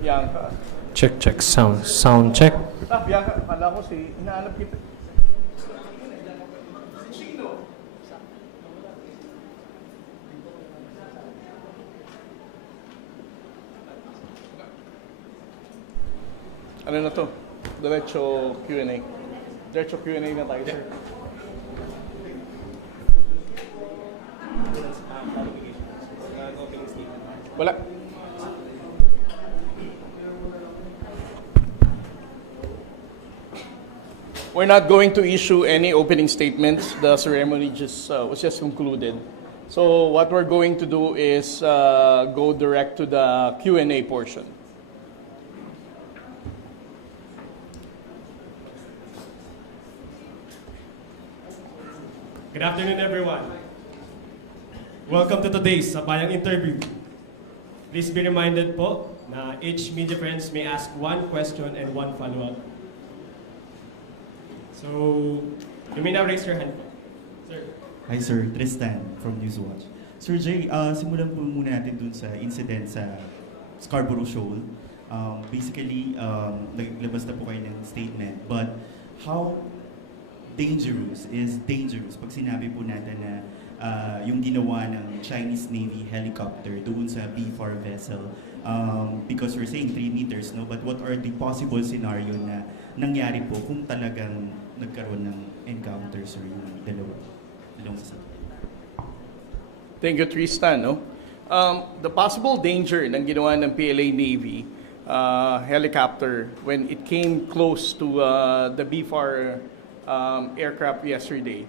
Bianca. Check, check, sound check. Bianca, akala ko inaanap kita. Ano na to? Diretso Q&A. Diretso Q&A na tayo, sir. Wala. We're not going to issue any opening statements. The ceremony was just concluded. So what we're going to do is go direct to the Q&A portion. Good afternoon, everyone. Welcome to today's Sabayang Interview. Please be reminded po na each media friends may ask one question and one follow-up. So, you may now raise your hand po. Sir. Hi sir, Tristan from Newswatch. Sir Jay, simulan po muna natin dun sa incident sa Scarborough Shoal. Basically, naglabas na po kayo ng statement, but how dangerous is dangerous pag sinabi po natin na yung ginawa ng Chinese Navy helicopter doon sa B4 vessel, because we're saying 3 meters, no? But what are the possible scenario na nangyari po kung talagang nagkaroon ng encounter, sir, yung dalawang sasakyan? Thank you, Tristan. No? The possible danger ng ginawa ng PLA Navy helicopter when it came close to the B4 aircraft yesterday,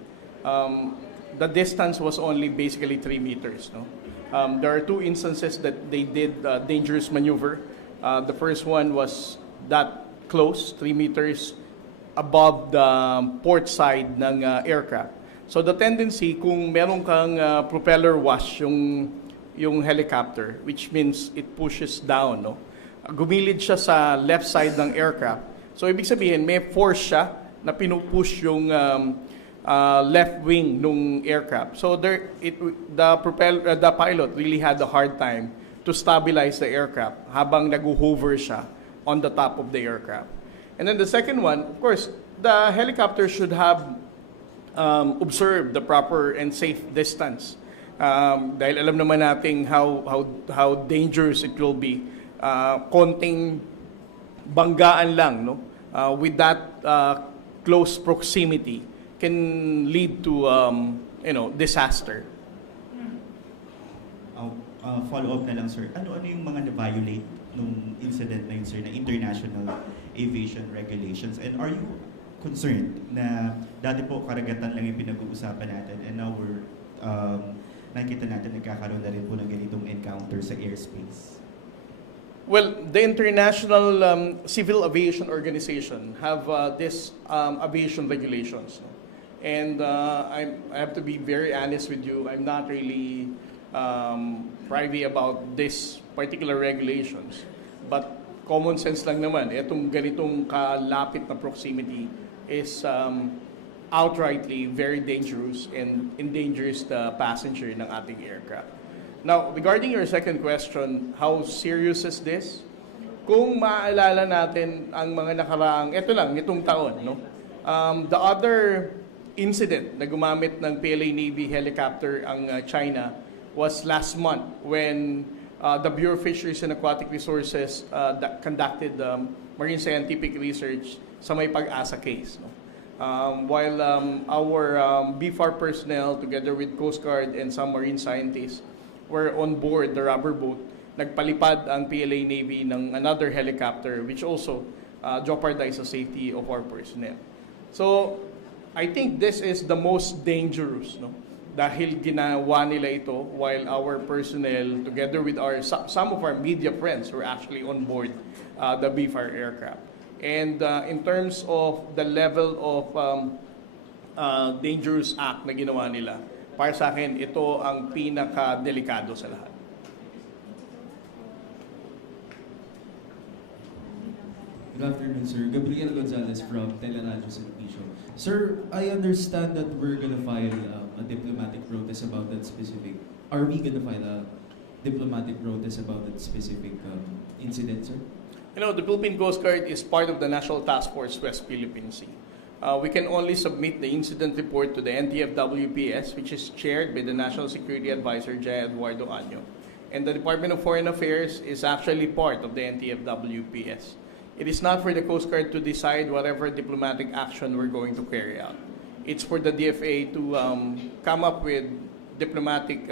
the distance was only basically 3 meters. No? There are 2 instances that they did dangerous maneuver. The first one was that close, 3 meters above the port side ng aircraft. So the tendency, kung meron kang propeller wash yung helicopter, which means it pushes down, no? Gumilid siya sa left side ng aircraft. So ibig sabihin, may force siya na pinupush yung left wing ng aircraft. So the pilot really had a hard time to stabilize the aircraft habang nag-hover siya on the top of the aircraft. And then the second one, of course, the helicopter should have observed the proper and safe distance. Dahil alam naman natin how dangerous it will be. Konting banggaan lang, no? With that close proximity can lead to disaster. Follow-up na lang, sir. Ano yung mga na-violate nung incident na yun, sir, na international aviation regulations? And are you concerned na dati po karagatan lang yung pinag-uusapan natin and now we're nakikita natin nagkakaroon na rin po ng ganitong encounter sa airspace? Well, the International Civil Aviation Organization have this aviation regulations. And I have to be very honest with you, I'm not really privy about this particular regulations. But common sense lang naman, itong ganitong kalapit na proximity is outrightly very dangerous and endangers the passenger ng ating aircraft. Now, regarding your second question, how serious is this? Kung maaalala natin ang mga nakaraang, itong taon, no? The other incident na gumamit ng PLA Navy helicopter ang China was last month when the Bureau of Fisheries and Aquatic Resources conducted marine scientific research sa may Pag-asa case. No? While our B4 personnel together with Coast Guard and some marine scientists were on board the rubber boat, nagpalipad ang PLA Navy ng another helicopter which also jeopardized the safety of our personnel. So, I think this is the most dangerous, no? Dahil ginawa nila ito while our personnel together with some of our media friends were actually on board the B4 aircraft. And in terms of the level of dangerous act na ginawa nila, para sa akin, ito ang pinaka-delikado sa lahat. Good afternoon, sir. Gabriel Gonzalez from Teleradyo Servicio. Sir, I understand that we're gonna file a diplomatic protest about that specific. Are we gonna file a diplomatic protest about that specific incident, sir? You know, the Philippine Coast Guard is part of the National Task Force West Philippine Sea. We can only submit the incident report to the NTFWPS, which is chaired by the National Security Advisor, Jay Eduardo Año. And the Department of Foreign Affairs is actually part of the NTFWPS. It is not for the Coast Guard to decide whatever diplomatic action we're going to carry out. It's for the DFA to come up with diplomatic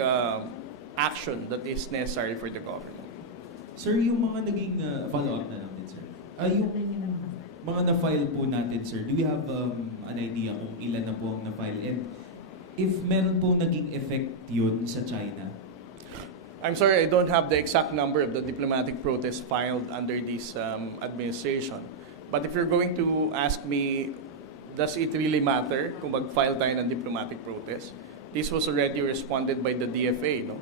action that is necessary for the government. Sir, yung mga naging follow-up na lang din, sir. Yung mga na-file po natin, sir, do we have an idea kung ilan na po ang na-file? And if meron po naging effect yun sa China? I'm sorry, I don't have the exact number of the diplomatic protests filed under this administration. But if you're going to ask me, does it really matter kung mag-file tayo ng diplomatic protest? This was already responded by the DFA, no?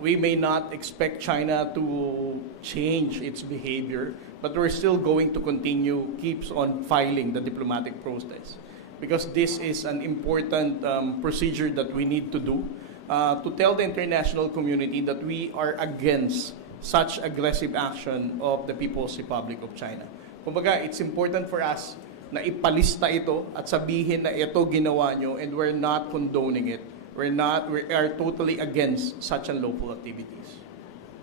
We may not expect China to change its behavior, but we're still going to continue, keeps on filing the diplomatic protest. Because this is an important procedure that we need to do to tell the international community that we are against such aggressive action of the People's Republic of China. Kumbaga, it's important for us na ipalista ito at sabihin na ito ginawa nyo and we're not condoning it. We are totally against such unlawful activities.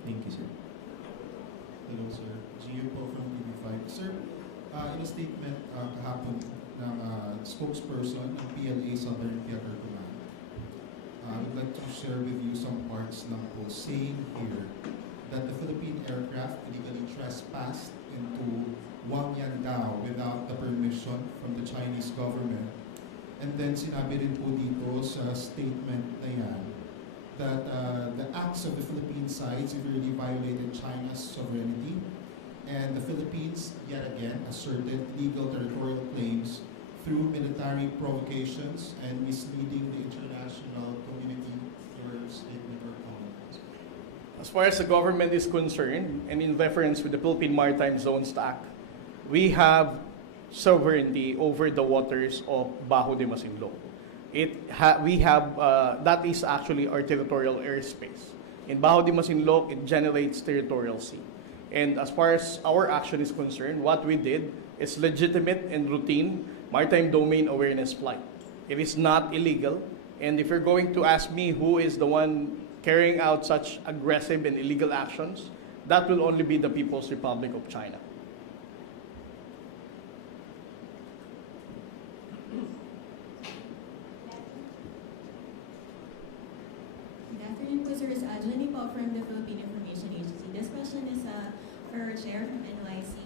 Thank you, sir. Hello, sir. Gio po from TV5. Sir, in a statement kahapon ng spokesperson ng PLA Southern Theater Command, I would like to share with you some parts lang po saying here that the Philippine aircraft illegally trespassed into Wangyandao without the permission from the Chinese government. And then sinabi rin po dito sa statement na yan that the acts of the Philippine side severely violated China's sovereignty, and the Philippines yet again asserted legal territorial claims through military provocations and misleading the international community. Your statement or comment? As far as the government is concerned, and in reference with the Philippine Maritime Zones Act, we have sovereignty over the waters of Bajo de Masinloc. That is actually our territorial airspace. In Bajo de Masinloc, it generates territorial sea. And as far as our action is concerned, what we did is legitimate and routine maritime domain awareness flight. It is not illegal. And if you're going to ask me who is the one carrying out such aggressive and illegal actions, that will only be the People's Republic of China. Jenny po from the Philippine Information Agency. This question is for our chair from NYC.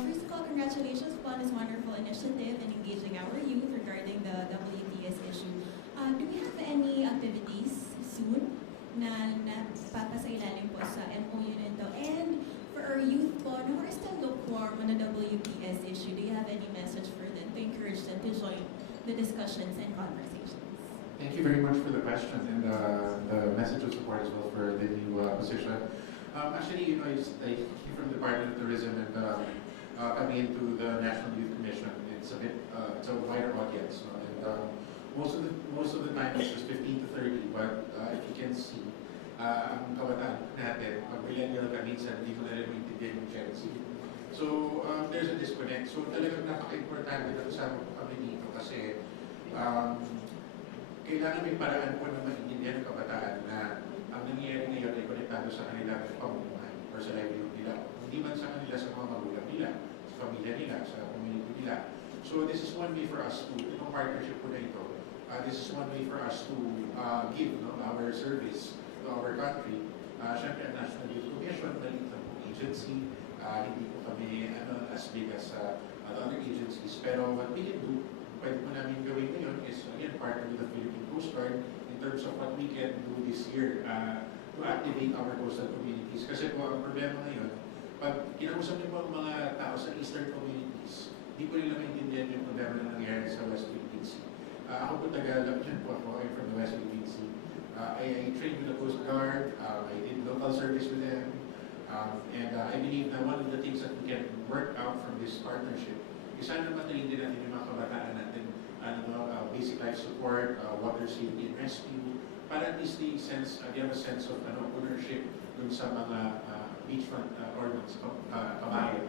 First of all, congratulations upon this wonderful initiative in engaging our youth regarding the WTS issue. Do we have any activities soon na papasailalim po sa MOU nito? And for our youth po, who are still lukewarm on the WTS issue, do you have any message for them to encourage them to join the discussions and conversations? Thank you very much for the question and the message of support as well for the new position. Actually, you know, I came from the Department of Tourism and coming into the National Youth Commission, it's a wider audience. And most of the time it's just 15 to 30, but if you can see, ang kabataan natin, pag millennial ka minsan, hindi ko na rin maintindihan yung Gen Z. So there's a disconnect. So talagang napaka-importante na kasama ko kami dito kasi kailangan may paraan po na maintindihan ng kabataan na ang nangyayari ngayon ay konektado sa kanilang pamumuhay or sa livelihood nila. Hindi man sa kanila, sa mga magulang nila, sa pamilya nila, sa community nila. So this is one way for us to, itong partnership po na ito, this is one way for us to give our service to our country. Siyempre, ang National Youth Commission, maliit lang po agency, hindi po kami as big as other agencies. Pero what we can do, pwede po namin gawin ngayon is, again, partner with the Philippine Coast Guard in terms of what we can do this year to activate our coastal communities. Kasi po, ang problema ngayon, pag kinausap niyo po ang mga tao sa eastern communities, hindi po nila maintindihan yung problema na nangyayari sa West Philippine Sea. Ako po taga-Lapian po ako, I'm from the West Philippine Sea. I trained with the Coast Guard, I did local service with them, and I believe that one of the things that we can work out from this partnership is sana matrain din natin yung mga kabataan natin, basic life support, water safety and rescue, para at least they have a sense of ownership dun sa mga beachfront ordinance, kabayan.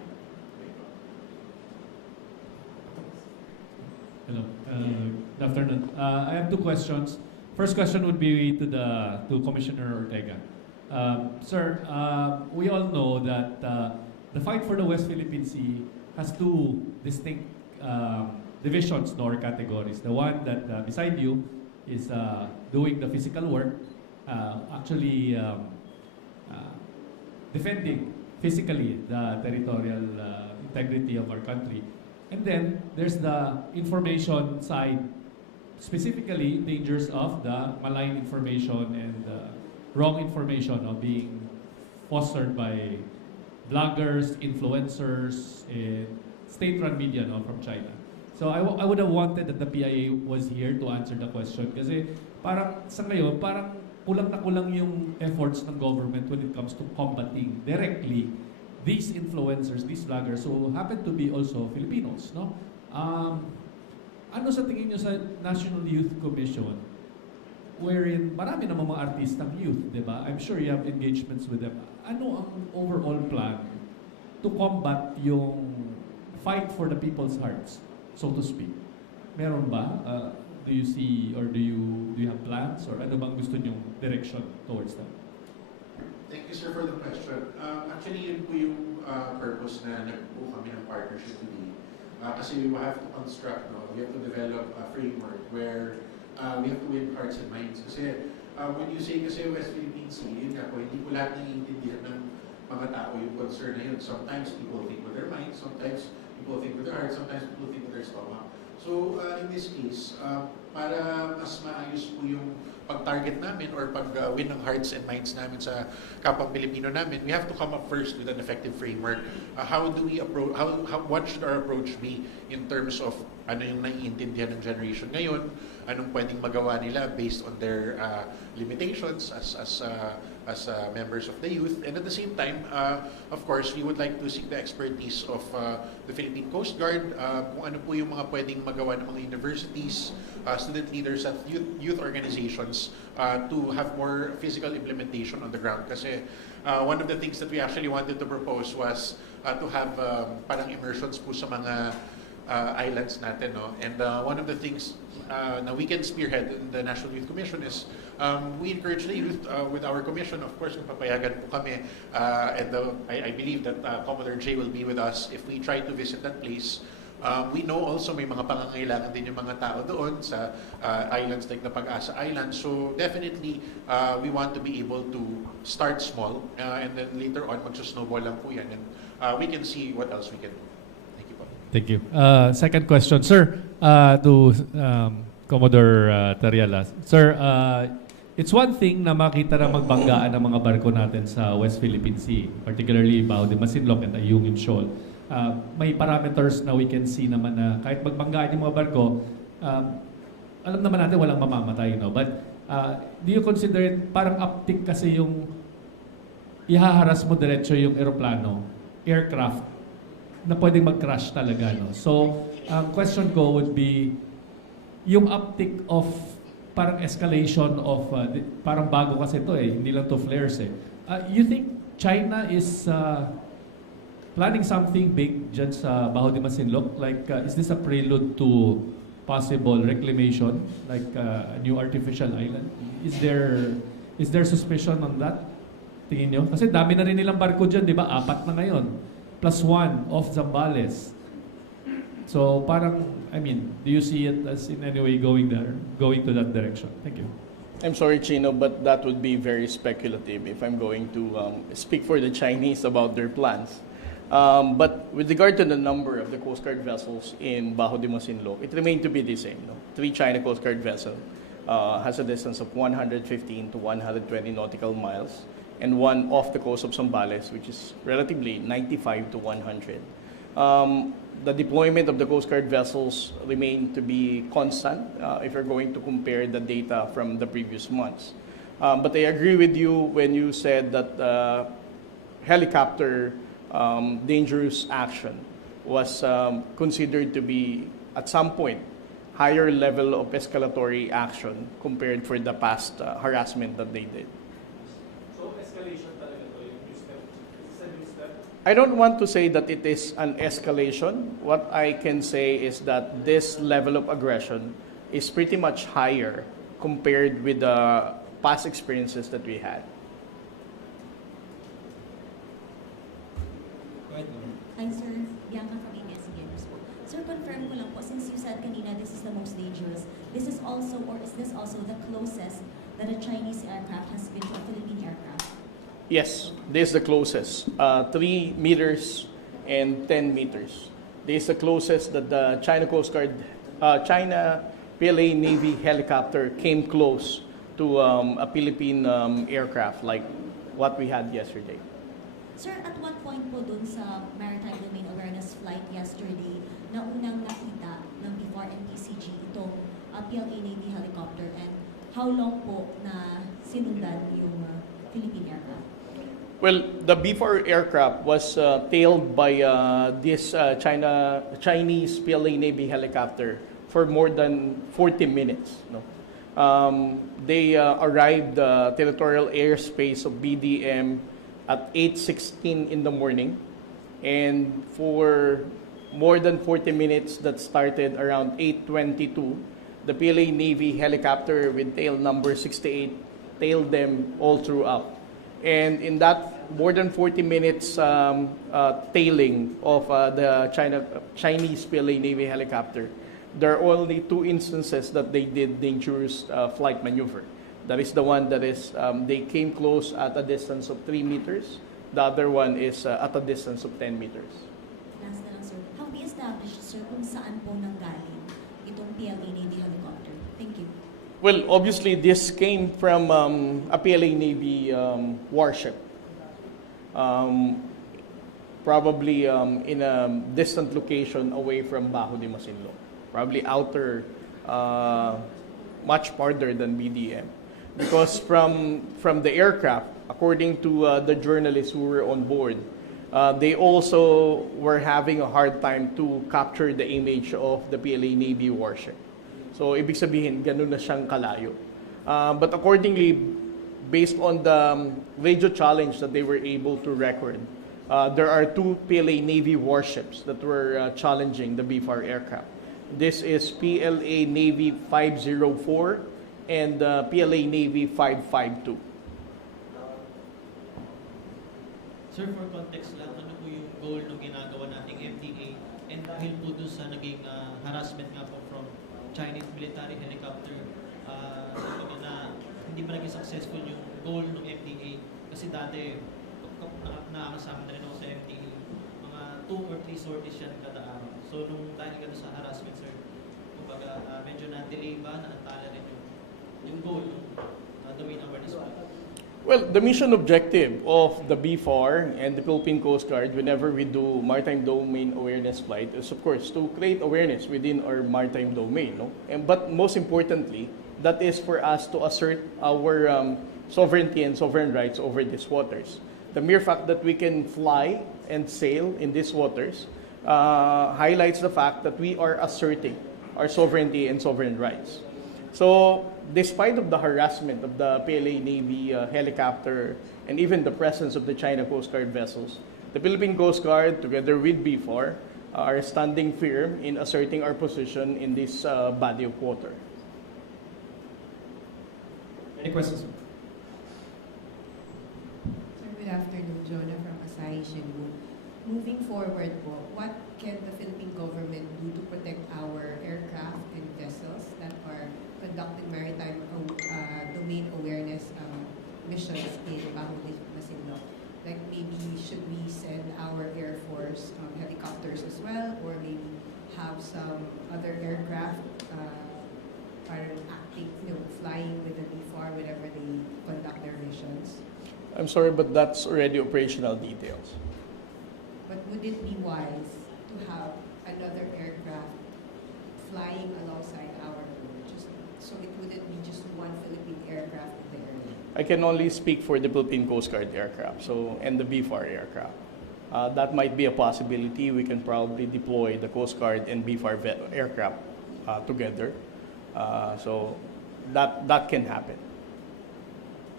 Hello. Good afternoon. I have two questions. First question would be to Commissioner Ortega. Sir, we all know that the fight for the West Philippine Sea has two distinct divisions or categories. The one that beside you is doing the physical work, actually defending physically the territorial integrity of our country. And then there's the information side, specifically dangers of the malign information and wrong information of being fostered by bloggers, influencers, and state-run media from China. So I would have wanted that the PIA was here to answer the question kasi parang sa ngayon, parang kulang na kulang yung efforts ng government when it comes to combating directly these influencers, these bloggers who happen to be also Filipinos, no? Ano sa tingin nyo sa National Youth Commission wherein marami namang mga artistang youth, di ba? I'm sure you have engagements with them. Ano ang overall plan to combat yung fight for the people's hearts, so to speak? Meron ba? Do you see or do you have plans or ano bang gusto nyong direction towards that? Thank you, sir, for the question. Actually, yun po yung purpose na nagpo kami ng partnership today. Kasi we have to construct, we have to develop a framework where we have to win hearts and minds. Kasi when you say kasi West Philippine Sea, yun nga po, hindi po lahat naiintindihan ng mga tao yung concern na yun. Sometimes people think with their minds, sometimes people think with their heart, sometimes people think with their stomach. So in this case, para mas maayos po yung pag-target namin or pag-win ng hearts and minds namin sa kapwa Pilipino namin, we have to come up first with an effective framework. How do we approach, what should our approach be in terms of ano yung naiintindihan ng generation ngayon, anong pwedeng magawa nila based on their limitations as members of the youth, and at the same time, of course, we would like to seek the expertise of the Philippine Coast Guard, kung ano po yung mga pwedeng magawa ng mga universities, student leaders at youth organizations to have more physical implementation on the ground. Kasi one of the things that we actually wanted to propose was to have parang immersions po sa mga islands natin, no? And one of the things na we can spearhead in the National Youth Commission is we encourage the youth with our commission. Of course, papayagan po kami, and I believe that Commodore Jay will be with us if we try to visit that place. We know also may mga pangangailangan din yung mga tao doon sa islands like the Pag-asa Island. So definitely, we want to be able to start small and then later on magsusnowball lang po yan, and we can see what else we can do. Thank you po. Thank you. Second question, sir, to Commodore Tarriela. Sir, it's one thing na makita na magbanggaan ng mga barko natin sa West Philippine Sea, particularly Bao de Masinloc and Ayungin Shoal. May parameters na we can see naman na kahit magbanggaan yung mga barko, alam naman natin walang mamamatay, no? But do you consider it parang uptick kasi yung ihaharas mo diretso yung aeroplano, aircraft, na pwedeng mag-crash talaga, no? So, question ko would be, yung uptick of parang escalation of, parang bago kasi ito hindi lang to flares you think China is planning something big dyan sa Baho de Masinloc? Like, is this a prelude to possible reclamation, like a new artificial island? Is there suspicion on that? Tingin nyo? Kasi dami na rin nilang barko dyan, di ba? 4 na ngayon. +1 off Zambales. So parang, I mean, do you see it as in any way going to that direction? Thank you. I'm sorry, Chino, but that would be very speculative if I'm going to speak for the Chinese about their plans. But with regard to the number of the Coast Guard vessels in Baho de Masinloc, it remained to be the same. No? 3 China Coast Guard vessels has a distance of 115 to 120 nautical miles, and 1 off the coast of Zambales, which is relatively 95 to 100. The deployment of the Coast Guard vessels remain to be constant if you're going to compare the data from the previous months. But I agree with you when you said that helicopter dangerous action was considered to be, at some point, higher level of escalatory action compared for the past harassment that they did. So, escalation talaga to yung new step. Is this a new step? I don't want to say that it is an escalation. What I can say is that this level of aggression is pretty much higher compared with the past experiences that we had. Go ahead, ma'am. Hi, sir. Bianca from ABS-CBN News po. Sir, confirm ko lang po, since you said kanina this is the most dangerous, this is also, or is this also the closest that a Chinese aircraft has been to a Philippine aircraft? Yes, this is the closest. 3 meters and 10 meters. This is the closest that the China Coast Guard, China PLA Navy helicopter came close to a Philippine aircraft like what we had yesterday. Sir, at what point po dun sa Maritime Domain Awareness flight yesterday na unang nakita ng B4 and PCG itong PLA Navy helicopter, and how long po na sinundan yung Philippine aircraft? Well, the B4 aircraft was tailed by this Chinese PLA Navy helicopter for more than 40 minutes. No? They arrived territorial airspace of BDM at 8:16 in the morning, and for more than 40 minutes that started around 8:22, the PLA Navy helicopter with tail number 68 tailed them all throughout. And in that more than 40 minutes tailing of the Chinese PLA Navy helicopter, there are only 2 instances that they did dangerous flight maneuver. That is the one that is, they came close at a distance of 3 meters. The other one is at a distance of 10 meters. Last na lang, sir. Have we established, sir, kung saan po nanggaling itong PLA Navy helicopter? Thank you. Well, obviously, this came from a PLA Navy warship. Probably in a distant location away from Bajo de Masinloc. Probably outer, much farther than BDM. Because from the aircraft, according to the journalists who were on board, they also were having a hard time to capture the image of the PLA Navy warship. So, ibig sabihin, ganun na siyang kalayo. But accordingly, based on the radio challenge that they were able to record, there are 2 PLA Navy warships that were challenging the B4 aircraft. This is PLA Navy 504 and PLA Navy 552. Sir, for context lang, ano po yung goal ng ginagawa nating MDA, and dahil po doon sa naging harassment nga po from Chinese military helicopter, na hindi pa naging successful yung goal ng MDA, kasi dati nakakasama na rin ako sa MDA, mga 2 or 3 sorties yan kada araw. So nung dahil ka sa harassment, sir, kumbaga medyo na-delay ba, naantala rin yung goal ng domain awareness po? Well, the mission objective of the B4 and the Philippine Coast Guard whenever we do maritime domain awareness flight is, of course, to create awareness within our maritime domain. No? But most importantly, that is for us to assert our sovereignty and sovereign rights over these waters. The mere fact that we can fly and sail in these waters highlights the fact that we are asserting our sovereignty and sovereign rights. So, despite of the harassment of the PLA Navy helicopter and even the presence of the China Coast Guard vessels, the Philippine Coast Guard, together with B4, are standing firm in asserting our position in this body of water. Any questions? Sir, good afternoon. Jonah from Asahi Shinbun. Moving forward po, what can the Philippine government do to protect our aircraft and vessels that are conducting maritime domain awareness missions in Bajo de Masinloc? Like maybe should we send our Air Force helicopters as well, or maybe have some other aircraft acting, flying with the B4 whenever they conduct their missions? I'm sorry, but that's already operational details. But would it be wise to have another aircraft flying alongside our boat, just so it wouldn't be just one Philippine aircraft in the area? I can only speak for the Philippine Coast Guard aircraft, and the B4 aircraft. That might be a possibility. We can probably deploy the Coast Guard and B4 aircraft together. So that can happen.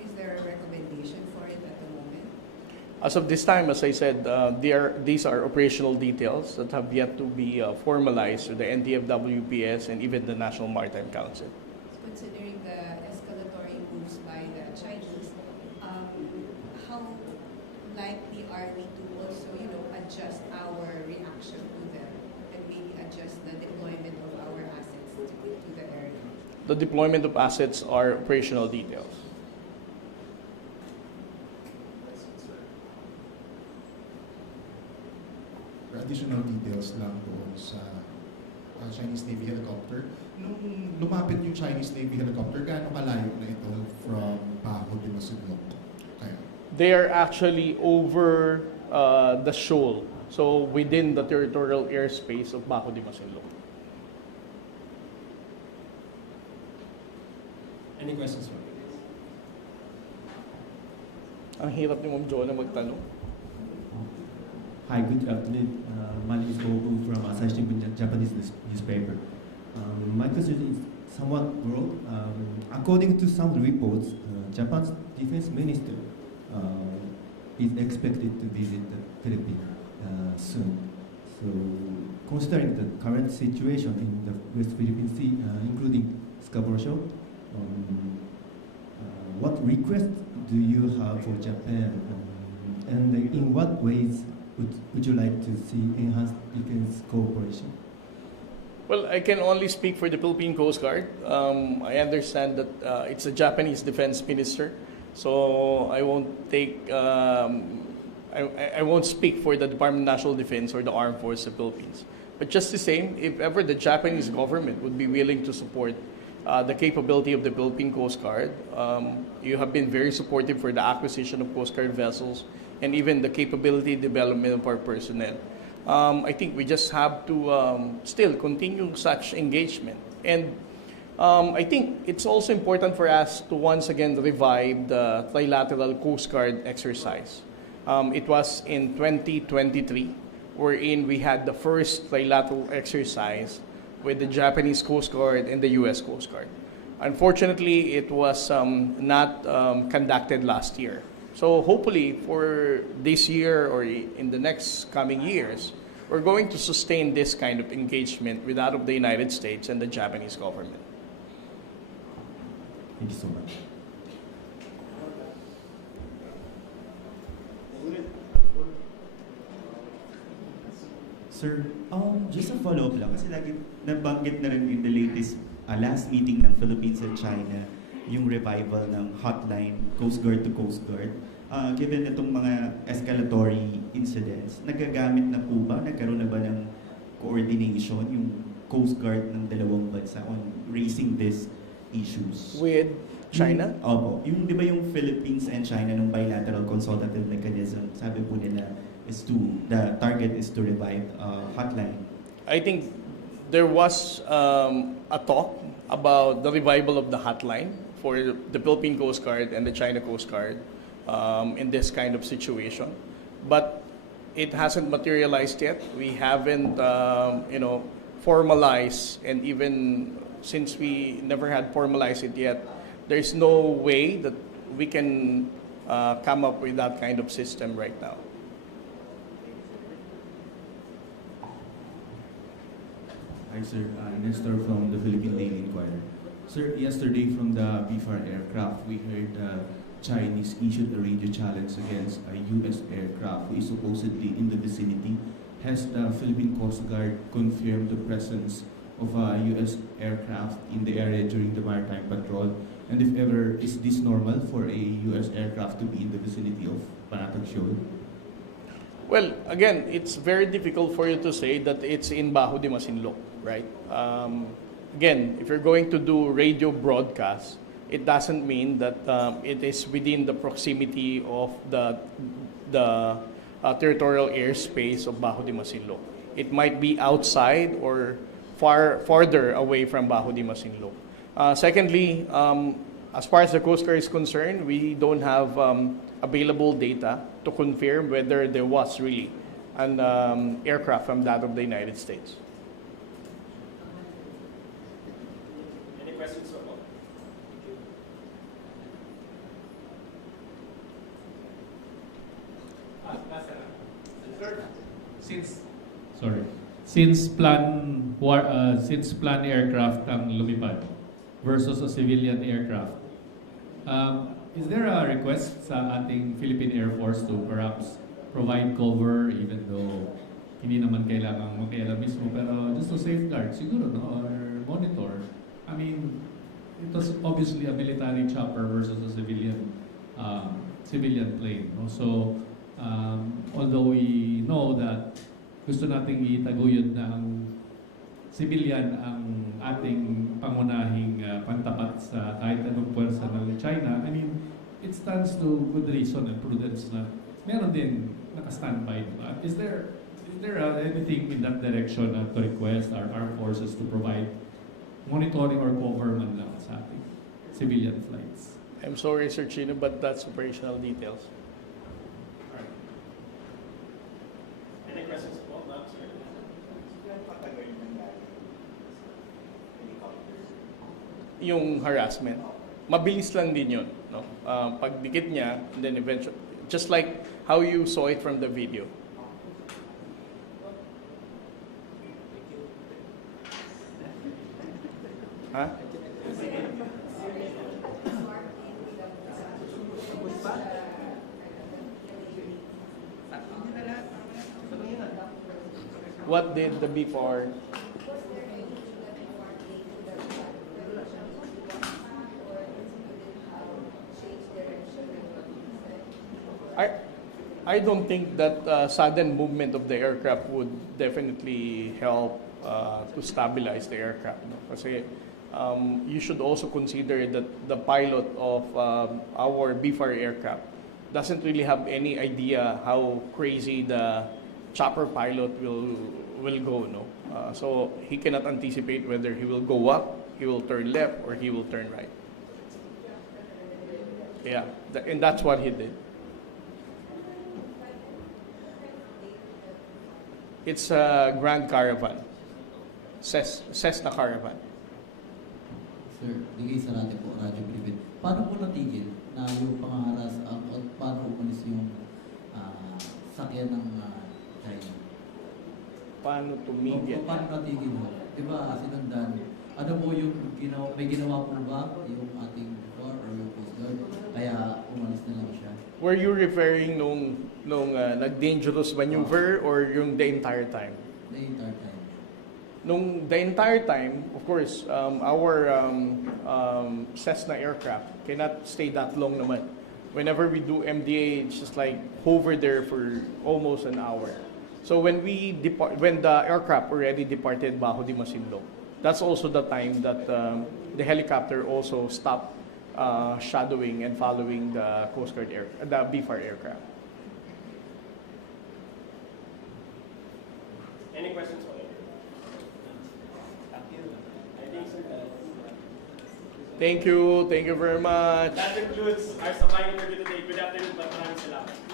Is there a recommendation for it at the moment? As of this time, as I said, these are operational details that have yet to be formalized to the NTFWPS and even the National Maritime Council. Considering the escalatory moves by the Chinese, how likely are we to also, adjust our reaction to them and maybe adjust the deployment of our assets to the area? The deployment of assets are operational details. Additional details lang doon sa Chinese Navy helicopter. Nung lumapit yung Chinese Navy helicopter, gaano kalayo na ito from Bajo de Masinloc? Kaya? They are actually over the shoal, so within the territorial airspace of Bajo de Masinloc. Any questions, sir? Ang hirap ni Ma'am Jonah magtanong. Hi, good afternoon. My name is Goku from Asahi Shimbun, Japanese newspaper. My question is somewhat broad. According to some reports, Japan's defense minister is expected to visit the Philippines soon. So, considering the current situation in the West Philippine Sea, including Scarborough Shoal, what requests do you have for Japan, and in what ways would you like to see enhanced defense cooperation? Well, I can only speak for the Philippine Coast Guard. I understand that it's a Japanese defense minister, so I won't take. I won't speak for the Department of National Defense or the Armed Forces of the Philippines. But just the same, if ever the Japanese government would be willing to support the capability of the Philippine Coast Guard, you have been very supportive for the acquisition of Coast Guard vessels and even the capability development of our personnel. I think we just have to still continue such engagement. And I think it's also important for us to once again revive the trilateral Coast Guard exercise. It was in 2023, wherein we had the first trilateral exercise with the Japanese Coast Guard and the U.S. Coast Guard. Unfortunately, it was not conducted last year. So hopefully for this year or in the next coming years, we're going to sustain this kind of engagement with that of the United States and the Japanese government. Thank you so much. Sir, just a follow-up lang. Kasi lagi nabanggit na rin in the latest last meeting ng Philippines and China, yung revival ng Hotline, Coast Guard to Coast Guard. Given itong mga escalatory incidents, nagagamit na po ba, nagkaroon na ba ng coordination yung Coast Guard ng dalawang bansa on raising these issues? With China? Opo. Yung, di ba yung Philippines and China ng bilateral consultative mechanism, sabi po nila, the target is to revive Hotline. I think there was a talk about the revival of the Hotline for the Philippine Coast Guard and the China Coast Guard in this kind of situation. But it hasn't materialized yet. We haven't, formalized, and even since we never had formalized it yet, there's no way that we can come up with that kind of system right now. Hi, sir. Nestor from the Philippine Daily Inquirer. Sir, yesterday from the B-4 aircraft, we heard Chinese issued a radio challenge against a U.S. aircraft who is supposedly in the vicinity. Has the Philippine Coast Guard confirmed the presence of a U.S. aircraft in the area during the maritime patrol? And if ever, is this normal for a U.S. aircraft to be in the vicinity of Panatag Shoal? Well, again, it's very difficult for you to say that it's in Bajo de Masinloc, right? Again, if you're going to do radio broadcast, it doesn't mean that it is within the proximity of the territorial airspace of Bajo de Masinloc. It might be outside or farther away from Bajo de Masinloc. Secondly, as far as the Coast Guard is concerned, we don't have available data to confirm whether there was really an aircraft from that of the United States. Since plan aircraft ang lumipad versus a civilian aircraft, is there a request sa ating Philippine Air Force to perhaps provide cover even though hindi naman kailangang makialam mismo, pero just to safeguard siguro, no, or monitor? I mean, it was obviously a military chopper versus a civilian plane, no? So although we know that gusto nating itaguyod na ang civilian ang ating pangunahing pantapat sa kahit anong puwersa ng China, I mean, it stands to good reason and prudence na meron din naka-standby. Is there anything in that direction to request our armed forces to provide monitoring or cover man lang sa ating civilian flights? I'm sorry, Sir Chino, but that's operational details. Any questions po, ma'am, sir? Yung harassment, mabilis lang din yun, no? Pagdikit niya, and then eventually, just like how you saw it from the video. Huh? What did the B4? I don't think that sudden movement of the aircraft would definitely help to stabilize the aircraft. No? Kasi you should also consider that the pilot of our B4 aircraft doesn't really have any idea how crazy the chopper pilot will go. No? So he cannot anticipate whether he will go up, he will turn left, or he will turn right. Yeah, and that's what he did. It's a Grand Caravan. Cessna Caravan. Sir, bigay sa natin po, Radyo Pilipin. Paano po natigil na yung pangaharas, paano umalis yung sakyan ng China? Paano tumigil? Paano natigil mo? Diba, sinundan? Ano po yung may ginawa po ba yung ating Coast or yung Coast Guard? Kaya umalis na lang siya. Were you referring nung nag-dangerous maneuver or yung the entire time? The entire time. The entire time, of course, our Cessna aircraft cannot stay that long naman. Whenever we do MDA, it's just like hover there for almost an hour. So when the aircraft already departed Bajo de Masinloc, that's also the time that the helicopter also stopped shadowing and following the Coast Guard the B4 aircraft. Any questions for you? Thank you very much. That concludes our Sabayang interview today. Good afternoon, maraming salamat.